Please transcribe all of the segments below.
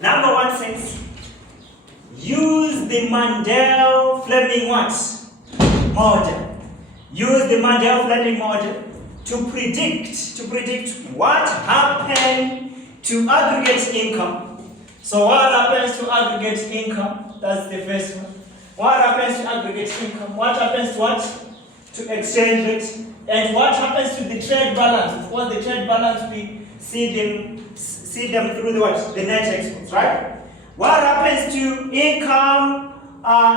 Number 1 says, use the Mundell-Fleming what? Model. Use the Mundell-Fleming model to predict what happened to aggregate income. So what happens to aggregate income? That's the first one. What happens to aggregate income? What happens to what? To exchange rate. And what happens to the trade balance? Of course, the trade balance, we see them through the what? The net exports, right? What happens to income,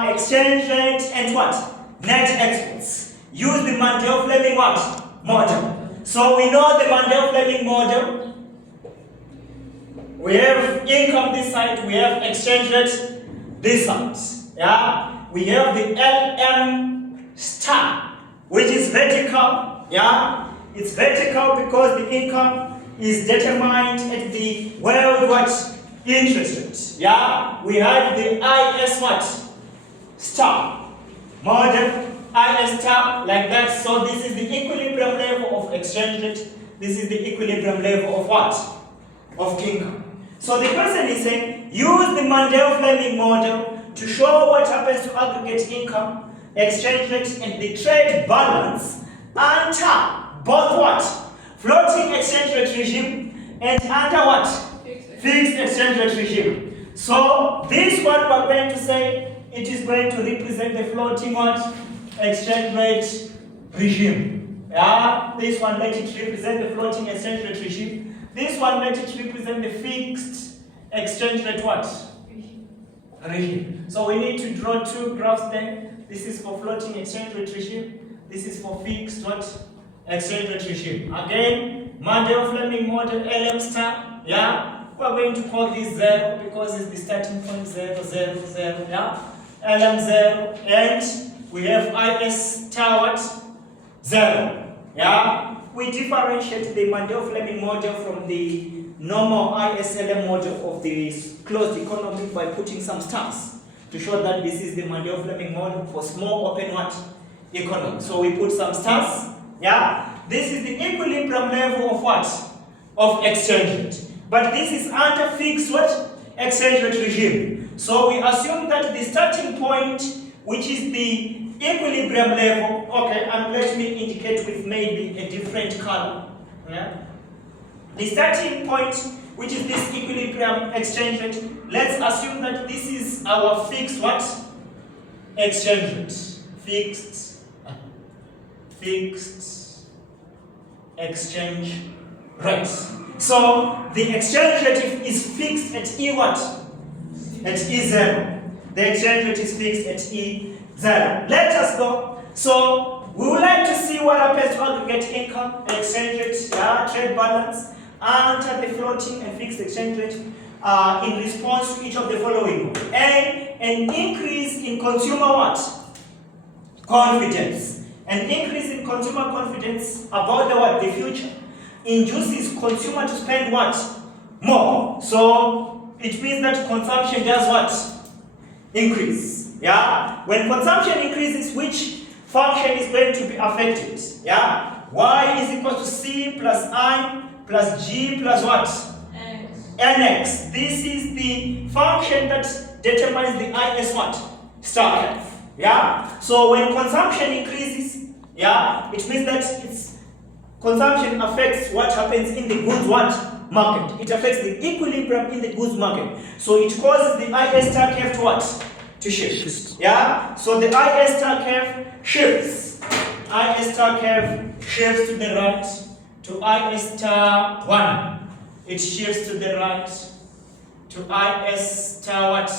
exchange rate, and what? Net exports. Use the Mundell-Fleming what? Model. So we know the Mundell-Fleming model. We have income this side, we have exchange rate this side. Yeah? We have the LM star, which is vertical. Yeah? It's vertical because the income is determined at the world what? Interest rate. Yeah? We have the IS what? Star model. IS star like that. So this is the equilibrium level of exchange rate. This is the equilibrium level of what? Of income. So the question is saying, use the Mundell-Fleming model to show what happens to aggregate income, exchange rate, and the trade balance under both what? Floating exchange rate regime and under what? Fixed exchange rate regime. So this one we're going to say it is going to represent the floating what? Exchange rate regime. Yeah, this one let it represent the floating exchange rate regime. This one let it represent the fixed exchange rate what? Regime. So we need to draw 2 graphs there. This is for floating exchange rate regime. This is for fixed what? Exchange rate regime. Again, Mundell-Fleming model LM star. Yeah, we're going to call this 0 because it's the starting point 0, 0, 0. Yeah, LM 0 and we have IS star what? 0. Yeah? We differentiate the Mundell-Fleming model from the normal ISLM model of the closed economy by putting some stars to show that this is the Mundell-Fleming model for small open what? Economy. So we put some stars. Yeah? This is the equilibrium level of what? Of exchange rate. But this is under fixed what? Exchange rate regime. So we assume that the starting point, which is the equilibrium level, okay, and let me indicate with maybe a different color. Yeah? The starting point, which is this equilibrium exchange rate, let's assume that this is our fixed what? Exchange rate. Fixed exchange rate. So the exchange rate is fixed at E what? At E0. The exchange rate is fixed at E0. Let us go. So we would like to see what happens to aggregate income, exchange rate, trade balance, under the floating and fixed exchange rate in response to each of the following. A, an increase in consumer what? Confidence. An increase in consumer confidence about the what? The future induces consumer to spend what? More. So it means that consumption does what? Increase. Yeah? When consumption increases, which function is going to be affected? Yeah? Y is equal to C plus I plus G plus what? NX. This is the function that determines the IS what? Star curve. Yeah? So when consumption increases, yeah, it means that its consumption affects what happens in the goods what? Market. It affects the equilibrium in the goods market. So it causes the IS star curve to what? To shift. Yeah? So the IS star curve shifts. IS star curve shifts to the right to IS star 1. It shifts to the right to IS star what?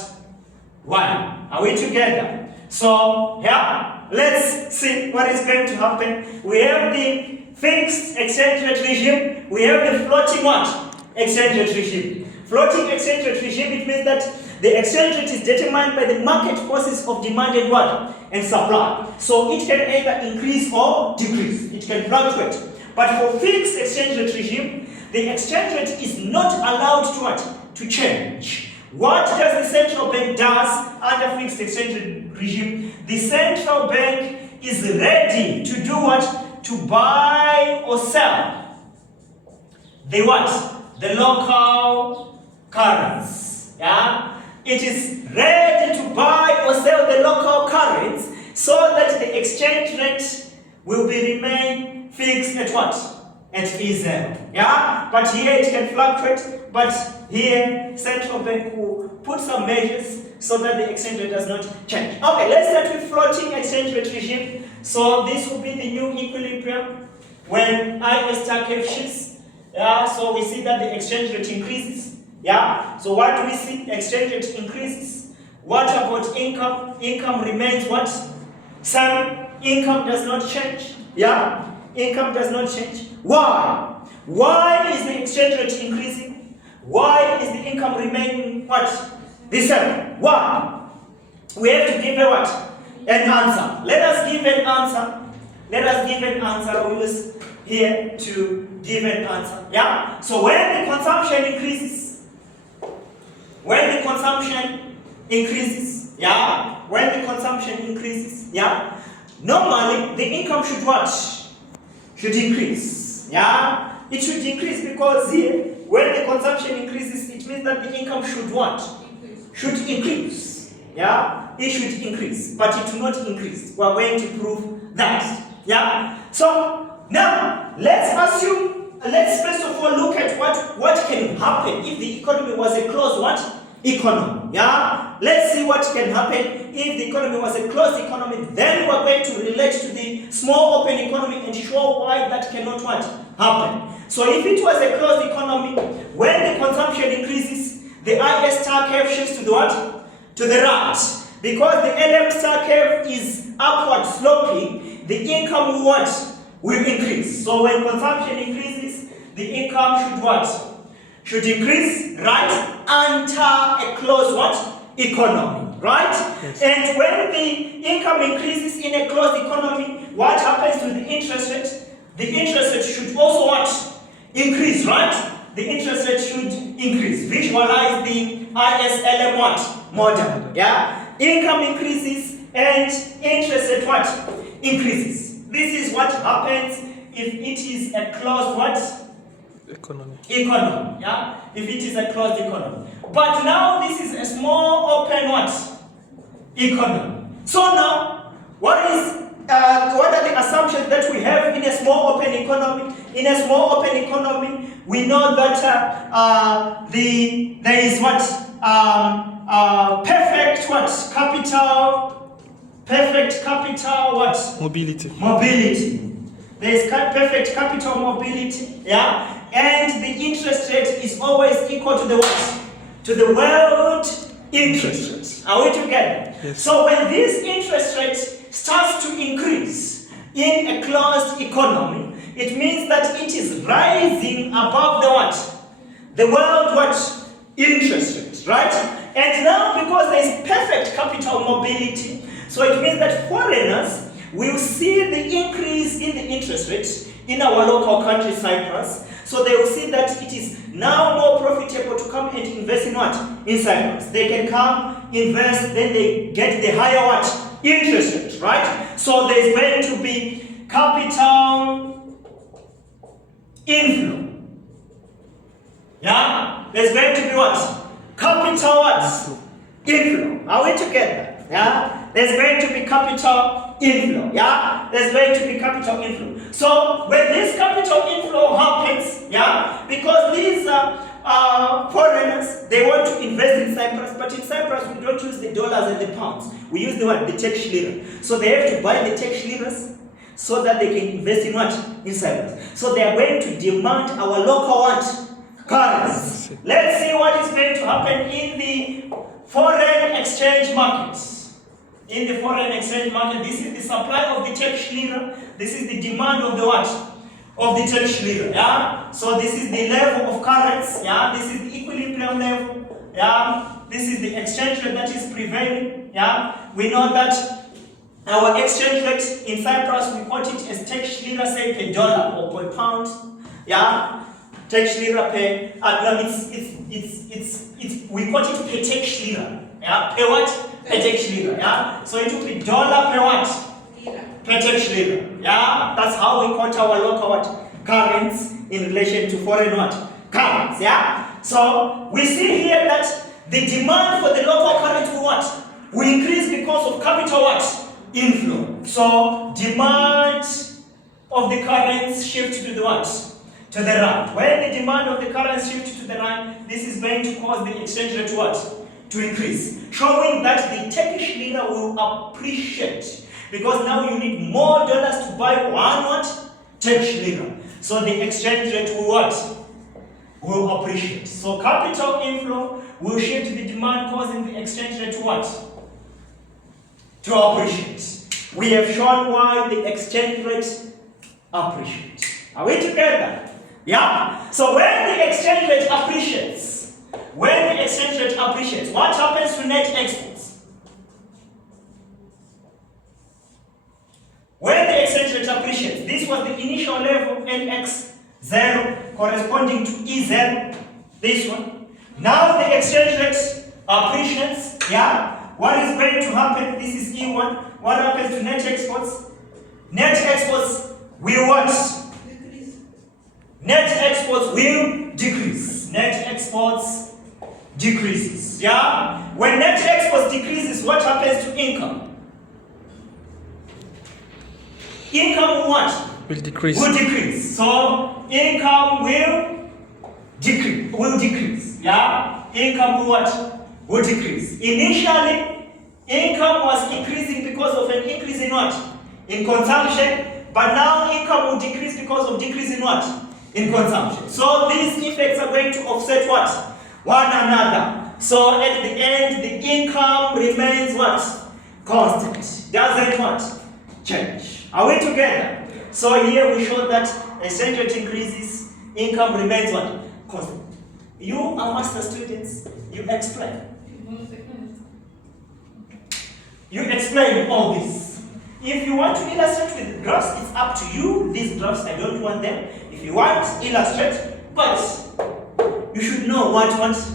1. Are we together? So, yeah, let's see what is going to happen. We have the fixed exchange rate regime. We have the floating what? Exchange rate regime. Floating exchange rate regime, it means that the exchange rate is determined by the market forces of demand and what? And supply. So it can either increase or decrease. It can fluctuate. But for fixed exchange rate regime, the exchange rate is not allowed to what? To change. What does the central bank does under fixed exchange rate regime? The central bank is ready to do what? To buy or sell the what? The local currency. Yeah, it is ready to buy or sell the local currency so that the exchange rate will remain fixed at what? At E0. Yeah, but here it can fluctuate, but here central bank will put some measures so that the exchange rate does not change. Okay, let's start with floating exchange rate regime. So this will be the new equilibrium when IS curve shifts. Yeah, so we see that the exchange rate increases. Yeah, so what do we see? Exchange rate increases. What about income? Income remains what? Same. Income does not change. Yeah, income does not change. Why? Why is the exchange rate increasing? Why is the income remaining what? The same. Why? We have to give a what? An answer. Let us give an answer. Let us give an answer. We was here to give an answer. Yeah? So when the consumption increases, yeah, when the consumption increases, yeah, normally the income should what? Should increase. Yeah, it should increase because here, when the consumption increases, it means that the income should what? Should increase. Yeah, it should increase, but it will not increase. We are going to prove that. Yeah. So now let's assume. Let's first of all look at what can happen if the economy was a closed what? Economy. Yeah? Let's see what can happen if the economy was a closed economy. Then we're going to relate to the small open economy and show why that cannot what? Happen. So if it was a closed economy, when the consumption increases, the IS star curve shifts to the what? To the right. Because the LM star curve is upward sloping, the income will what? Will increase. So when consumption increases, the income should what? Should increase, right? Enter a closed what? Economy, right? Yes. And when the income increases in a closed economy, what happens to the interest rate? The interest rate should also what? Increase, right? The interest rate should increase. Visualize the ISLM what? Model, yeah? Income increases and interest rate what? Increases. This is what happens if it is a closed what? Economy, yeah? If it is a closed economy. But now this is a small open what? Economy. So now, what are the assumptions that we have in a small open economy? In a small open economy, we know that there is what? Perfect what? Perfect capital what? Mobility. There is perfect capital mobility, yeah? And the interest rate is always equal to the what? To the world interest rate. Are we together? Yes. So when this interest rate starts to increase in a closed economy, it means that it is rising above the what? The world what? Interest rate, right? And now because there is perfect capital mobility, so it means that foreigners will see the increase in the interest rate in our local country, Cyprus. So they will see that it is now more profitable to come and invest in what? In Cyprus. They can come, invest, then they get the higher what? Interest rate, right? So there's going to be capital inflow. Yeah? There's going to be what? Capital what? Inflow. Are we together? Yeah? There's going to be capital inflow. Yeah? There's going to be capital inflow. So when this capital inflow happens, yeah, because these foreigners, they want to invest in Cyprus, but in Cyprus we don't use the dollars and the pounds. We use the what? The Turkish lira. So they have to buy the Turkish liras so that they can invest in what? In Cyprus. So they are going to demand our local what? Currency. Let's see what is going to happen in the foreign exchange markets. In the foreign exchange market, this is the supply of the Turkish lira. This is the demand of the what? Of the Turkish lira. Yeah. So this is the level of currency. Yeah. This is the equilibrium level. Yeah. This is the exchange rate that is prevailing. Yeah. We know that our exchange rate in Cyprus, we quote it as Turkish lira, say per dollar or per pound. Yeah. Turkish lira per. We quote it per Turkish lira. Yeah. Per what? Per Turkish lira, yeah? So it will be dollar per what? Lira. Per Turkish lira, yeah? That's how we quote our local what? Currency in relation to foreign what? Currency, yeah? So we see here that the demand for the local currency will what? Will increase because of capital what? Inflow. So demand of the currency shift to the what? To the rand. When the demand of the currency shift to the rand, this is going to cause the exchange rate to what? To increase. Showing that the Turkish lira will appreciate. Because now you need more dollars to buy one what? Turkish lira. So the exchange rate will what? Will appreciate. So capital inflow will shift the demand, causing the exchange rate to what? To appreciate. We have shown why the exchange rate appreciates. Are we together? Yeah? So when the exchange rate appreciates, what happens to net exports? When the exchange rate appreciates, this was the initial level NX0 corresponding to E0, this one. Now the exchange rate appreciates, yeah? What is going to happen? This is E1. What happens to net exports? Net exports will what? Decrease. Net exports will decrease. Net exports decreases, yeah? When net exports decreases, what happens to income? Income will what? Will decrease. Will decrease. So income will decrease. Yeah? Income will what? Will decrease. Initially, income was increasing because of an increase in what? In consumption. But now income will decrease because of decrease in what? In consumption. So these effects are going to offset what? One another. So at the end, the income remains what? Constant. Doesn't what? Change. Are we together? So here we show that exchange rate increases, income remains what? Constant. You are master students, you explain. You explain all this. If you want to illustrate with graphs, it's up to you. These graphs, I don't want them. If you want, illustrate, but you should know what happens.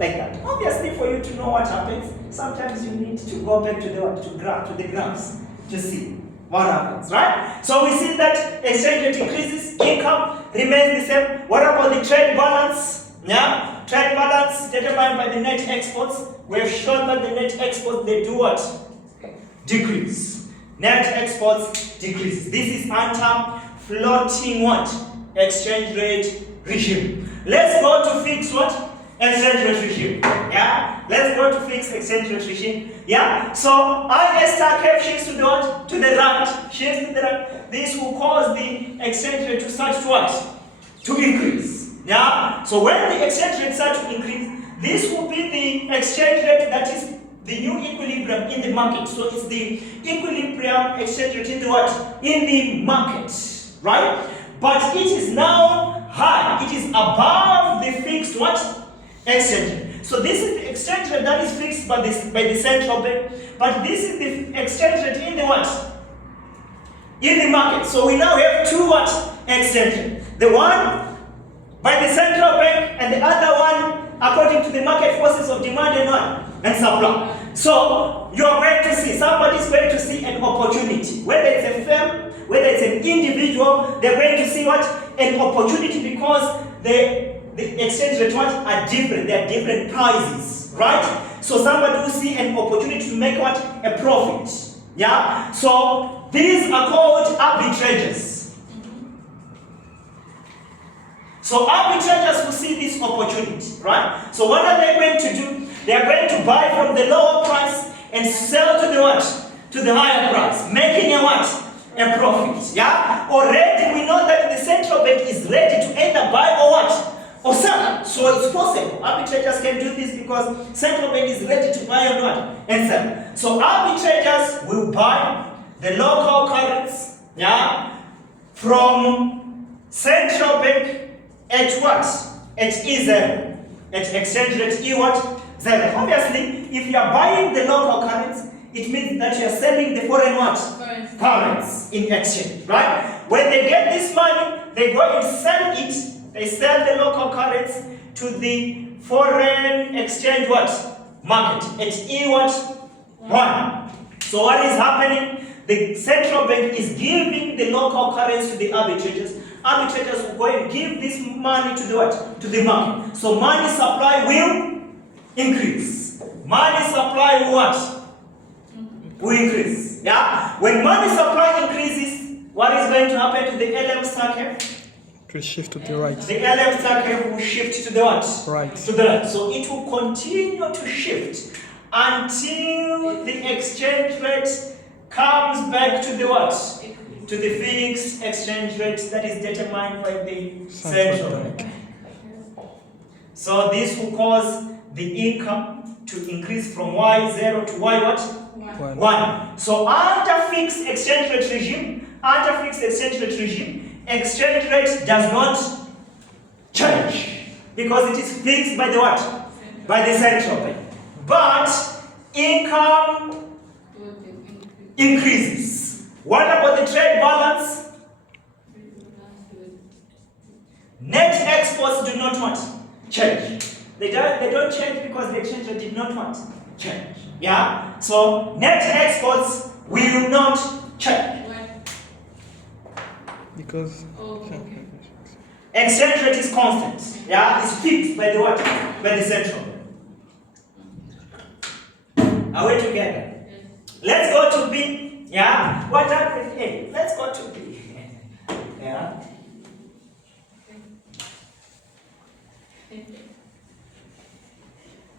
Like that. Obviously, for you to know what happens, sometimes you need to go back to the graphs to see what happens, right? So we see that exchange rate increases, income remains the same. What about the trade balance? Yeah, trade balance determined by the net exports. We have shown that the net exports, they do what? Decrease. Net exports decreases. This is under floating what? Exchange rate regime. Let's go to fix what? Exchange rate regime. Yeah? Let's go to fix exchange rate regime. Yeah? So IS star curve shifts to the what? To the right. Shifts to the right. This will cause the exchange rate to start to what? To increase. Yeah? So when the exchange rate starts to increase, this will be the exchange rate that is the new equilibrium in the market. So it's the equilibrium exchange rate in the what? In the market. Right? But it is now high. It is above the fixed what? Exchange rate. So this is the exchange rate that is fixed by the central bank. But this is the exchange rate in the what? In the market. So we now have two what? Exchange rate. The one by the central bank and the other one according to the market forces of demand and what? And supply. So you are going to see, somebody is going to see an opportunity. Whether it's a firm, whether it's an individual, they're going to see what? An opportunity because the exchange rate what? Are different. They are different prices. Right? So somebody will see an opportunity to make what? A profit. Yeah? So these are called arbitrages. So arbitrators will see this opportunity, right? So what are they going to do? They are going to buy from the lower price and sell to the what? To the higher price, making a what? A profit, yeah? Already we know that the central bank is ready to either buy or what? Or sell. So it's possible. Arbitrators can do this because central bank is ready to buy or what? And sell. So arbitrators will buy the local currency, yeah? From central bank at what? At E0. At exchange rate E what? 0. Obviously, if you are buying the local currency, it means that you are selling the foreign what? Currency in exchange, right? When they get this money, they go and sell it. They sell the local currency to the foreign exchange what? Market. At E what? 1. So what is happening? The central bank is giving the local currency to the arbitrators Arbitrators will go and give this money to the what? To the market. So money supply will increase. Money supply will what? Will increase. Yeah? When money supply increases, what is going to happen to the LM star curve? It will shift to the right. The LM star curve will shift to the what? Right. To the right. So it will continue to shift until the exchange rate comes back to the what? To the fixed exchange rate that is determined by the central bank. So this will cause the income to increase from Y0 to Y what? 1. So under fixed exchange rate regime, exchange rate does not change because it is fixed by the what? By the central bank. But income increases. What about the trade balance? Net exports do not what? Change. They don't change because the exchange rate did not what? Change. Yeah? So net exports will not change. Because exchange rate is constant. Yeah? It's fixed by the what? By the central. Are we together? Let's go to B. Yeah? What happened with A? Let's go to B. Yeah?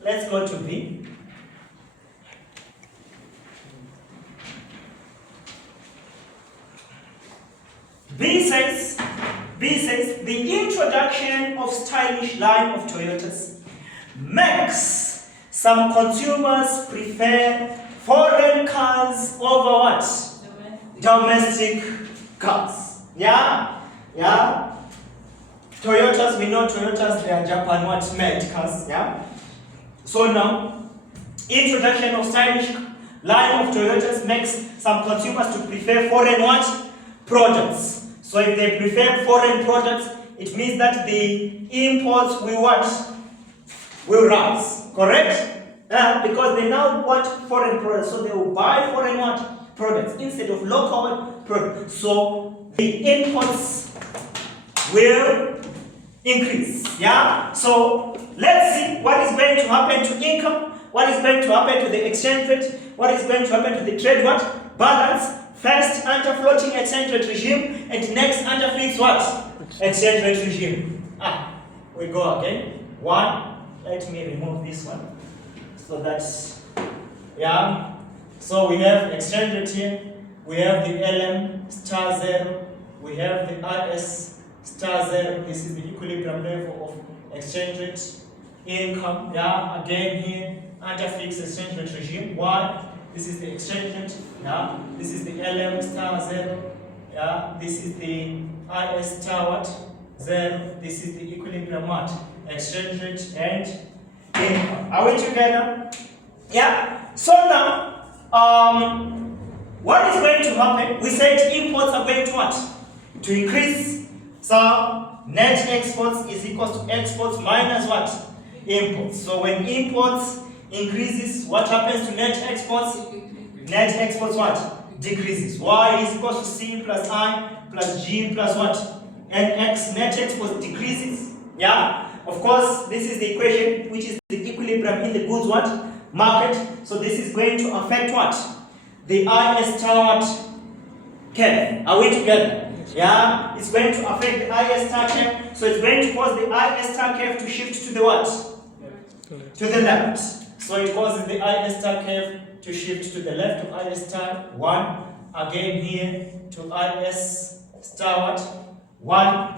Let's go to B. B says the introduction of stylish line of Toyotas makes some consumers prefer foreign cars over what? Domestic cars. Yeah? Yeah? Toyotas, we know Toyotas, they are Japan what made cars. Yeah? So now, introduction of stylish line of Toyotas makes some consumers to prefer foreign what? Products. So if they prefer foreign products, it means that the imports will what? Will rise. Correct? Because they now want foreign products, so they will buy foreign what? Products instead of local products. So the imports will increase. Yeah? So let's see what is going to happen to income, what is going to happen to the exchange rate, what is going to happen to the trade what? Balance. First under floating exchange rate regime, and next under fixed what? Exchange rate regime. We go again. 1. Let me remove this one. So that's, yeah. So we have exchange rate here. We have the LM star 0. We have the RS star 0. This is the equilibrium level of exchange rate. Income, yeah. Again here, under fixed exchange rate regime. 1. This is the exchange rate, yeah. This is the LM star 0, yeah. This is the IS star what? 0. This is the equilibrium what? Exchange rate and income. Are we together? Yeah. So now, what is going to happen? We said imports are going to what? To increase. So net exports is equal to exports minus what? Imports. So when imports increases, what happens to net exports? Net exports what? Decreases. Y is equal to C plus I plus G plus what? NX. Net exports decreases. Yeah? Of course, this is the equation which is the equilibrium in the goods what? Market. So this is going to affect what? The IS star what? Curve. Are we together? Yeah? It's going to affect the IS star curve. So it's going to cause the IS star curve to shift to the what? To the left. So it causes the IS star curve to shift to the left of IS star 1. Again here to IS star what? 1.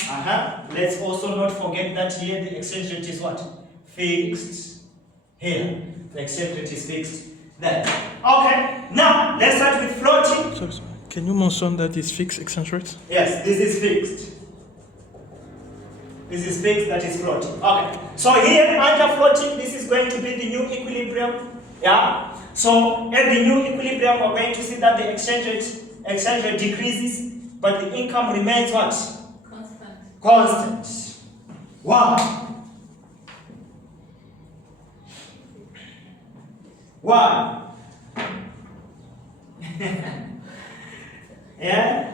Let's also not forget that here the exchange rate is what? Fixed. Here. The exchange rate is fixed there. Okay. Now let's start with floating. Sorry. Can you mention that it's fixed exchange rate? Yes, this is fixed. This is fixed, that is floating. Okay. So here, under floating, this is going to be the new equilibrium. Yeah? So at the new equilibrium, we're going to see that the exchange rate decreases, but the income remains what? Constant. Why? Why? Yeah?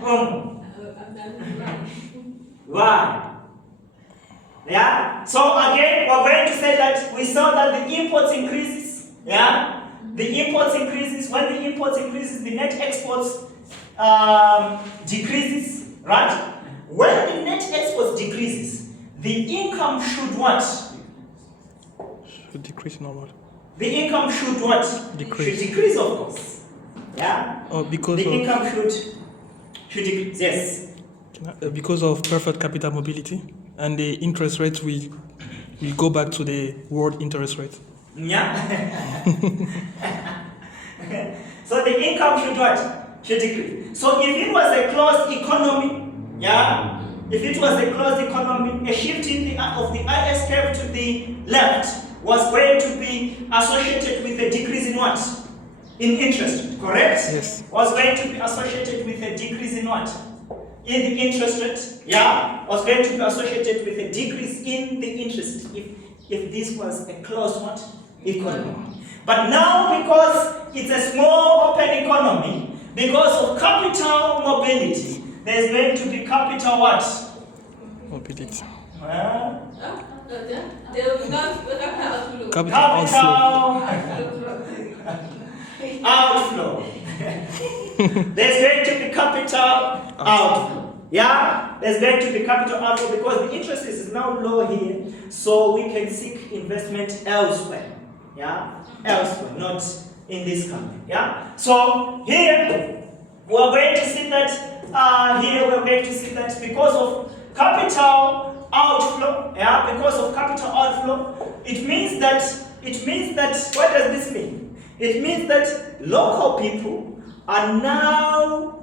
Why? Yeah. So again, we're going to say that we saw that the imports increases. Yeah. The imports increases. When the imports increases, the net exports decreases. Right. When the net exports decreases, the income should what? Should decrease normal. The income should what? Decrease. Should decrease, of course. Yeah. Oh, because the of income should decrease. Yes. Because of perfect capital mobility, and the interest rates will go back to the world interest rate. Yeah. So the income should what? Should decrease. So if it was a closed economy, yeah, if it was a closed economy, a shift of the IS curve to the left was going to be associated with a decrease in what? In interest, correct? Yes. Was going to be associated with a decrease in what? In the interest rate, yeah, was going to be associated with a decrease in the interest if this was a closed what? Economy. But now, because it's a small open economy, because of capital mobility, there's going to be capital what? Mobility. Capital outflow. There's going to be capital outflow. Yeah? There's going to be capital outflow because the interest is now low here, so we can seek investment elsewhere. Yeah? Elsewhere, not in this country. Yeah? So here we're going to see that because of capital outflow, yeah, because of capital outflow, it means that what does this mean? It means that local people are now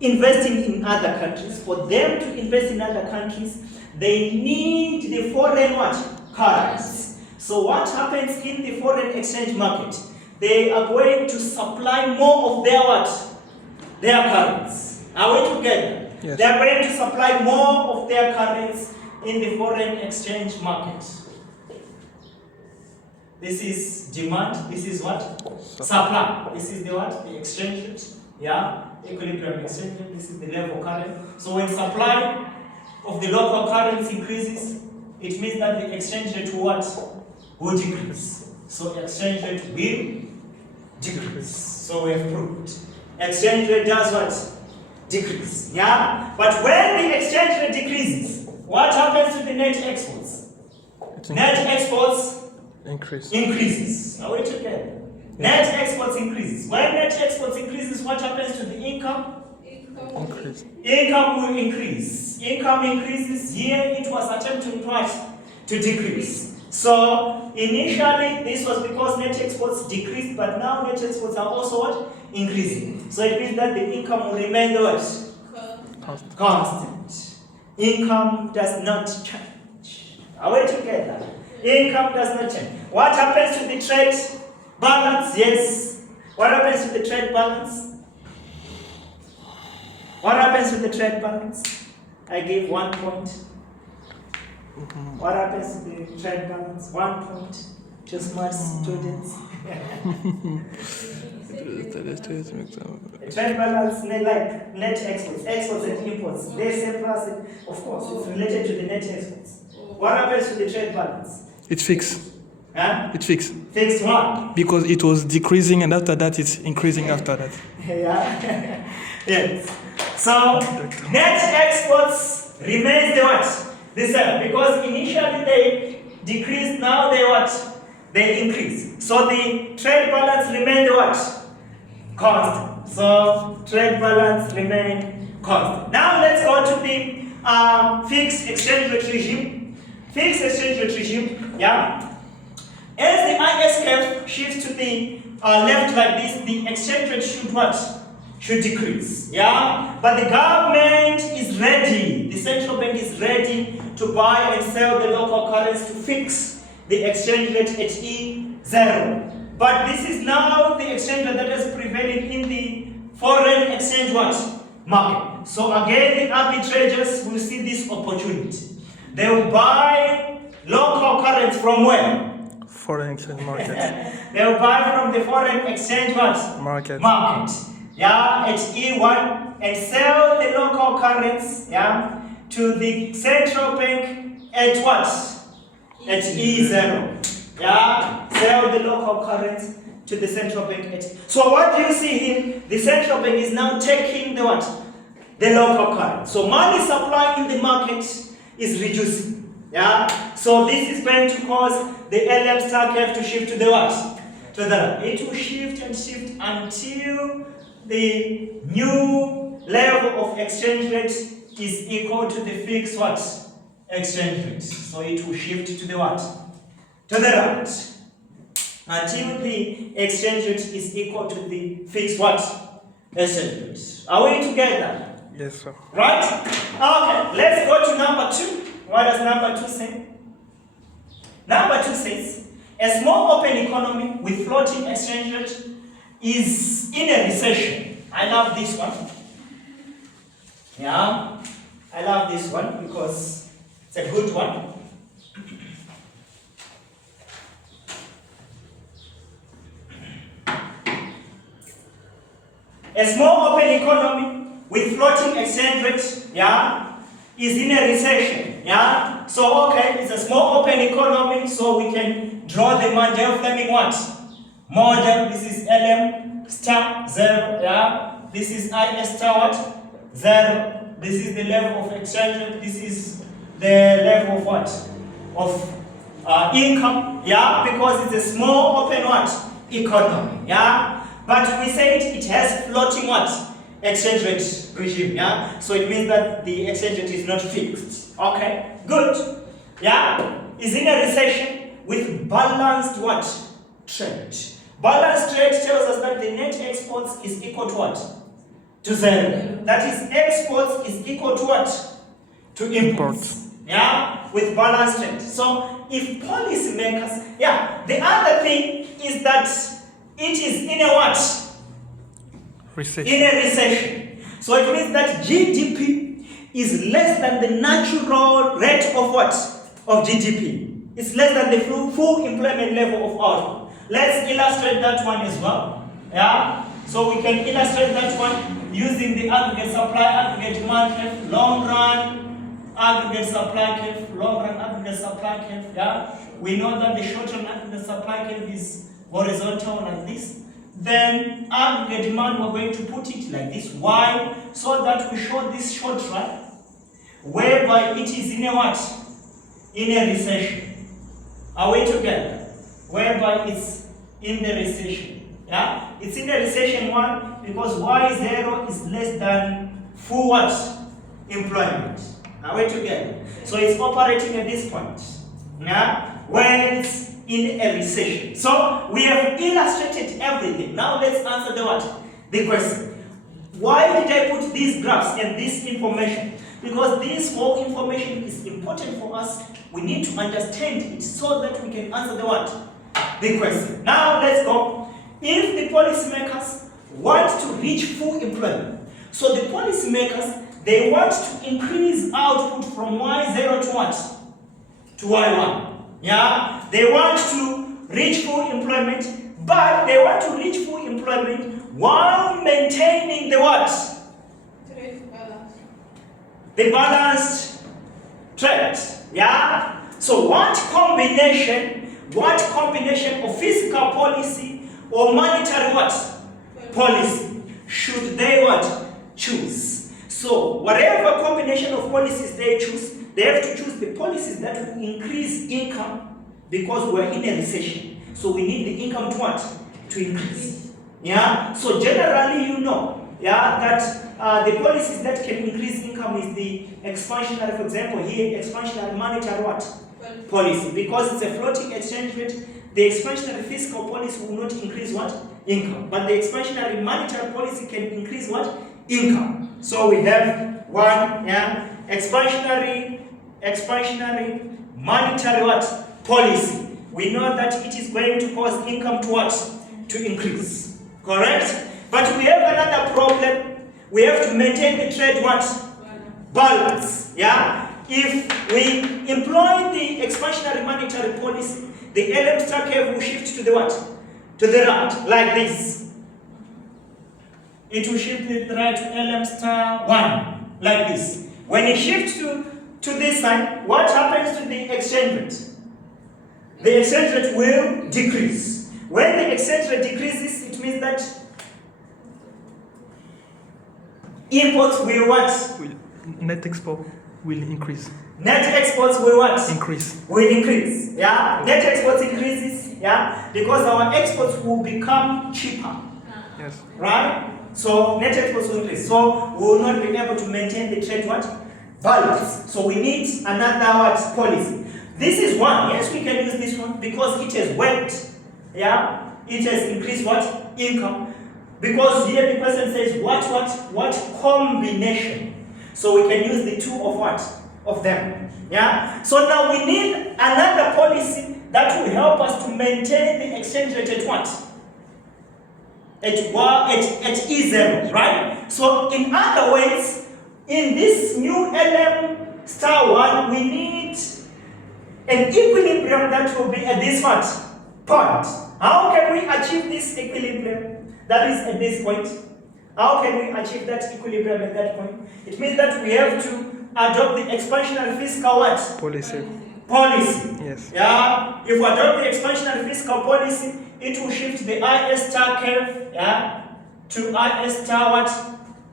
investing in other countries. For them to invest in other countries, they need the foreign what? Currency. So what happens in the foreign exchange market? They are going to supply more of their what? Their currency. Are we together? Yes. They are going to supply more of their currency in the foreign exchange market. This is demand. This is what? Supply. This is the what? The exchange rate. Yeah? Equilibrium exchange rate. This is the level current. So when supply of the local currency increases, it means that the exchange rate will what? Will decrease. So exchange rate will decrease. So we have proved. Exchange rate does what? Decrease. Yeah? But when the exchange rate decreases, what happens to the net exports? Net exports increases. Are we together? Yes. Net exports increases. When net exports increases, what happens to the income? Increase. Income will increase. Income increases. Here it was attempting twice to decrease. So initially this was because net exports decreased, but now net exports are also what? Increasing. So it means that the income will remain what? Constant. Income does not change. Are we together? Income does not change. What happens to the trade balance? Yes. What happens to the trade balance? What happens to the trade balance? I give 1 point. What happens to the trade balance? 1 point. To smart students. The trade balance, like net exports and imports. They surplus it. Of course, it's related to the net exports. What happens to the trade balance? It's fixed. Huh? It's fixed. Fixed what? Because it was decreasing and after that it's increasing after that. Yeah. Yes. So net exports remains the what? The same. Because initially they decreased, now they what? They increase. So the trade balance remained what? Constant. So trade balance remained constant. Now let's go to the fixed exchange rate regime. Fixed exchange rate regime, yeah. As the IS curve shifts to the left like this, the exchange rate should what? Should decrease, yeah. But the government is ready. The central bank is ready to buy and sell the local currency to fix the exchange rate at E0. But this is now the exchange rate that is prevailing in the foreign exchange what? Market. So again, the arbitrageurs will see this opportunity. They will buy local currency from where? Foreign exchange market. They will buy from the foreign exchange what? Market. Yeah, at E1 and sell the local currency, yeah, to the central bank at what? At E0. Yeah? Sell the local currency to the central bank at. So what do you see here? The central bank is now taking the what? The local currency. So money supply in the market is reducing. Yeah? So this is going to cause the LM star curve to shift to the what? To the right. It will shift and shift until the new level of exchange rate is equal to the fixed what? Exchange rate. So it will shift to the what? To the right. Until the exchange rate is equal to the fixed what? Exchange rate. Are we together? Yes, sir. Right? Okay, let's go to number 2. What does number 2 say? Number 2 says, a small open economy with floating exchange rate is in a recession. I love this one. Yeah, I love this one because it's a good one. A small open economy with floating exchange rate, yeah, is in a recession, yeah. So okay, it's a small open economy, so we can draw the Mundell-Fleming what? Model. This is LM star 0, yeah. This is IS star what? 0. This is the level of exchange rate. This is the level of what? Of income, yeah, because it's a small open what? Economy, yeah. But we said it has floating what? Exchange rate regime, yeah? So it means that the exchange rate is not fixed. Okay, good. Yeah, is in a recession with balanced what? Trade. Balanced trade tells us that the net exports is equal to what? To 0. That is, exports is equal to what? To imports. Yeah, with balanced trade. So if policymakers, yeah, the other thing is that it is in a what? Recession. In a recession. So it means that GDP is less than the natural rate of what? Of GDP. It's less than the full employment level of output. Let's illustrate that one as well. Yeah? So we can illustrate that one using the aggregate supply, aggregate demand curve, long run, aggregate supply curve, long run, aggregate supply curve. Yeah? We know that the short run aggregate supply curve is horizontal like this. Then aggregate demand, we're going to put it like this. Why? So that we show this short run, whereby it is in a what? In a recession. Are we together? Whereby it's in the recession. Yeah? It's in the recession one because Y0 is less than full what? Employment. Are we together? So it's operating at this point. Yeah? Where it's in a recession. So we have illustrated everything. Now let's answer the what? The question. Why did I put these graphs and this information? Because this whole information is important for us. We need to understand it so that we can answer the what? The question. Now let's go. If the policymakers want to reach full employment, so the policymakers, they want to increase output from Y0 to what? To Y1. Yeah, they want to reach full employment, but they want to reach full employment while maintaining the what? Trade balance. The balanced trade. Yeah. So what combination of fiscal policy or monetary what? Policy should they what? Choose. So whatever combination of policies they choose, they have to choose the policies that will increase income because we're in a recession. So we need the income to what? To increase. Yeah? So generally you know, yeah, that the policies that can increase income is the expansionary, for example here, expansionary monetary what? Policy. Because it's a floating exchange rate, the expansionary fiscal policy will not increase what? Income. But the expansionary monetary policy can increase what? Income. So we have one, yeah, expansionary monetary what? Policy. We know that it is going to cause income to what? To increase. Correct? But we have another problem. We have to maintain the trade what? Balance. Yeah? If we employ the expansionary monetary policy, the LM star curve will shift to the what? To the right, like this. It will shift to the right to LM star 1, like this. When you shift to this side, what happens to the exchange rate? The exchange rate will decrease. When the exchange rate decreases, it means that imports will what? Net export will increase. Net exports will what? Increase. Will increase. Yeah? Net exports increases, yeah? Because our exports will become cheaper. Yes. Right? So net exports will increase. So we will not be able to maintain the trade what? Balance. So we need another what? Policy. This is one. Yes, we can use this one because it has worked. Yeah? It has increased what? Income. Because here the person says what combination. So we can use the two of what? Of them. Yeah? So now we need another policy that will help us to maintain the exchange rate at what? At E0, right? So in other words, in this new LM star 1, we need an equilibrium that will be at this what? Point. How can we achieve this equilibrium that is at this point? How can we achieve that equilibrium at that point? It means that we have to adopt the expansionary fiscal what? Policy. Yes. Yeah. If we adopt the expansionary fiscal policy, it will shift the IS star curve, yeah, to IS star what?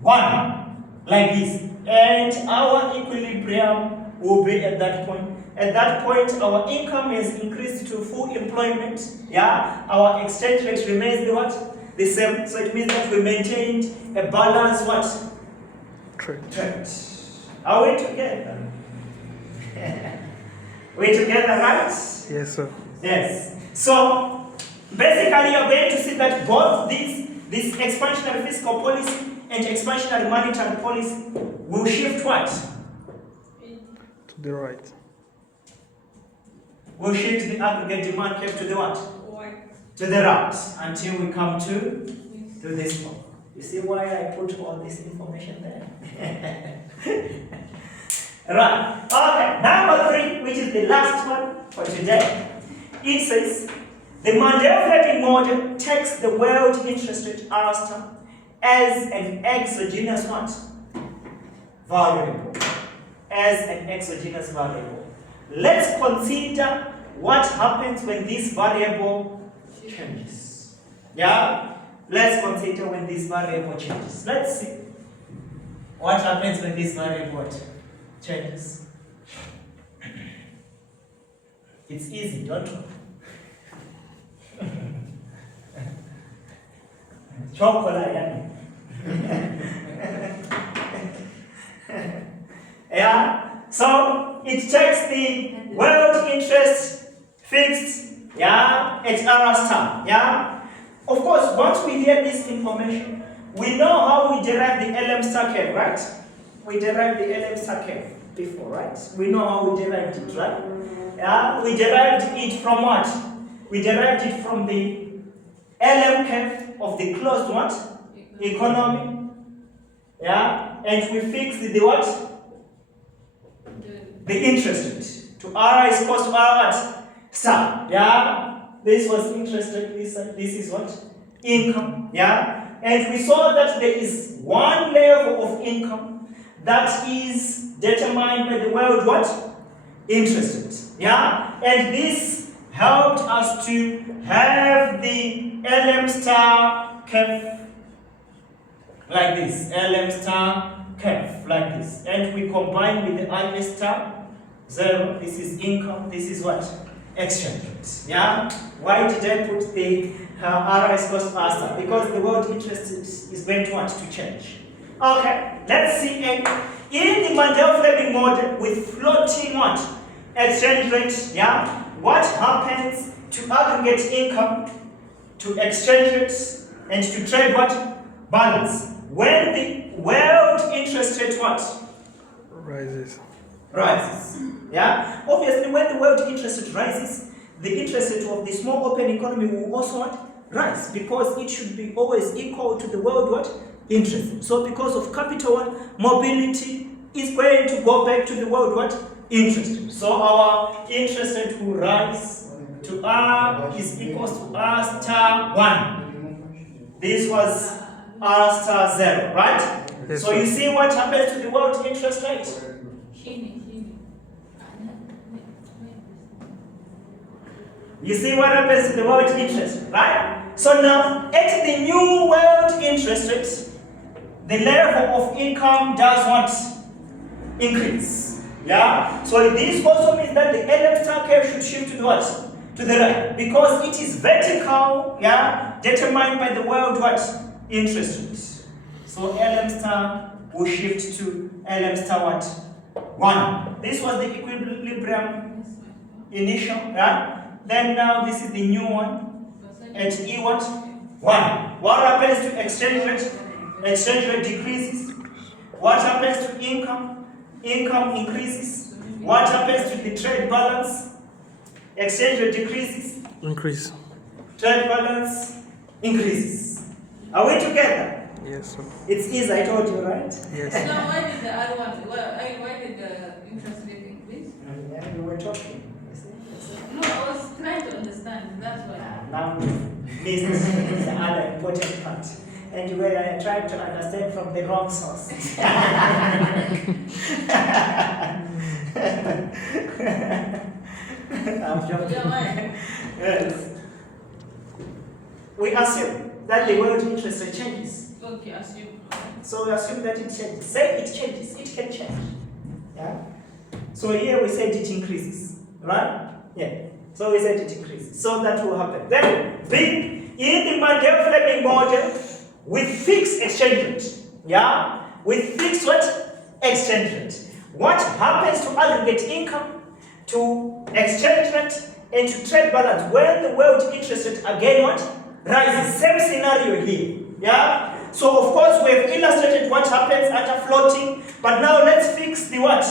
1, like this. And our equilibrium will be at that point. At that point, our income has increased to full employment. Yeah, our exchange rate remains the what? The same. So it means that we maintained a balanced what? Trade. Are we together? We together, right? Yes, sir. Yes. So basically, you're going to see that both this expansionary fiscal policy and expansionary monetary policy will shift what? To the right. Will shift the aggregate demand curve to the what? White. To the right until we come to this one. You see why I put all this information there? Right. Okay. Number 3, which is the last one for today. It says the Mundell-Fleming model takes the world interest rate Asst as an exogenous what? Variable. As an exogenous variable. Let's consider what happens when this variable changes. Yeah? Let's consider when this variable changes. Let's see what happens when this variable changes. It's easy, don't you? Chocolate, yeah. So it takes the world interest fixed, yeah, at Asst, yeah. Of course, once we hear this information, we know how we derive the LM star curve, right? We derived the LM star curve before, right? We know how we derived it, right? Yeah, we derived it from what? We derived it from the LM curve of the closed what? Economy. Yeah, and we fixed the what? The interest rate. To R is equals to R what? Star. Yeah, this was interest rate. This is what? Income. Yeah, and we saw that there is one level of income that is determined by the world what? Interest rate. Yeah, and this helped us to have the LM star curve like this. LM star curve like this. And we combine with the IS star 0. This is income. This is what? Exchange rate. Yeah? Why did I put the R is equals to Asst? Because the world interest is going to want to change. Okay, let's see. In the Mundell-Fleming model with floating what? Exchange rate, yeah? What happens to aggregate income, to exchange rates, and to trade what? Balance. When the world interest rate what? Rises. Yeah? Obviously, when the world interest rate rises, the interest rate of the small open economy will also what? Rise, because it should be always equal to the world what? Interest rate. So because of capital mobility, it's going to go back to the world what? Interest rate. So our interest rate will rise to R is equals to R star 1. This was R star 0, right? Yes, So sir. you see what happens to the world interest rate? You see what happens to the world interest, right? So now, at the new world interest rate, the level of income does what? Increase. Yeah? So this also means that the LM star curve should shift to the what? To the right. Because it is vertical, yeah, determined by the world what? Interest rate. So LM star will shift to LM star what? 1. This was the equilibrium initial, right? Then now this is the new one at E what? 1. What happens to exchange rate? Exchange rate decreases. What happens to income? Income increases. What happens to the trade balance? Exchange rate decreases. Increase. Trade balance increases. Are we together? Yes, sir. It's easy, I told you, right? Yes. So why did the other one, why did the interest rate increase? Yeah, we were talking. No, I was trying to understand, that's why. Now, this is the other important part. And you were trying to understand from the wrong source. I'm joking. Yeah, why? Yes. We assume that the world interest rate changes. Okay, assume. So we assume that it changes. Say it changes, it can change. Yeah? So here we said it increases, right? Yeah. So we said it increases. So that will happen. Then, in the Mundell-Fleming model, with fixed exchange rate, yeah? With fixed what? Exchange rate. What happens to aggregate income, to exchange rate, and to trade balance when the world interest rate again what? Rises. Same scenario here, yeah? So of course we have illustrated what happens after floating, but now let's fix the what?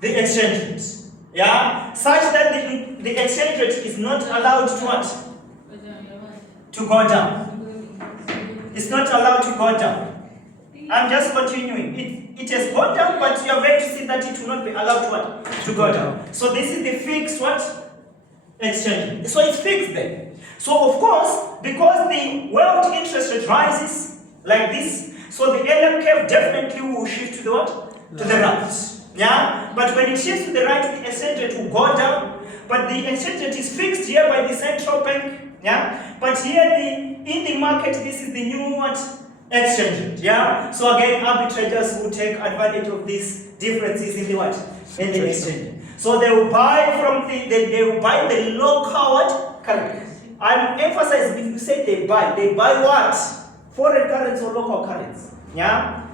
The exchange rate, yeah? Such that the exchange rate is not allowed to what? To go down. It's not allowed to go down. I'm just continuing. It has gone down, but you are going to see that it will not be allowed to what? To go down. So this is the fixed what? Exchange. So it's fixed there. So of course, because the world interest rate rises like this, so the LM curve definitely will shift to the what? To the right. Yeah? But when it shifts to the right, the exchange rate will go down. But the exchange rate is fixed here by the central bank. Yeah? But here in the market, this is the new what? Exchange rate. Yeah? So again, arbitrators will take advantage of these differences in the what? In the exchange rate. So they will buy from they will buy the local what? Currency. I'm emphasizing if you say they buy what? Foreign currency or local currency. Yeah?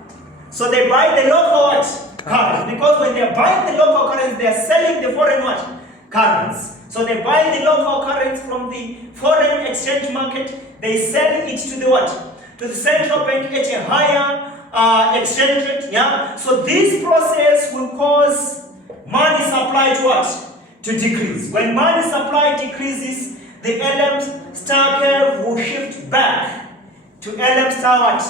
So they buy the local what? Currency. Because when they are buying the local currency, they are selling the foreign what? Currency. So they buy the local currency from the foreign exchange market, they sell it to the what? To the central bank at a higher exchange rate. Yeah? So this process will cause money supply to what? To decrease. When money supply decreases, the LM star curve will shift back to LM star what?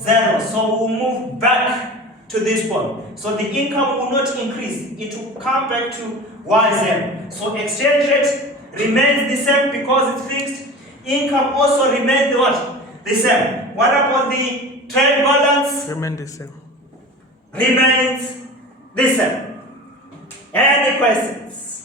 0. So we'll move back to this point. So the income will not increase. It will come back to Y0. So exchange rate remains the same because it's fixed. Income also remains the what? The same. What about the trade balance? Remain the same. Remains the same. Any questions?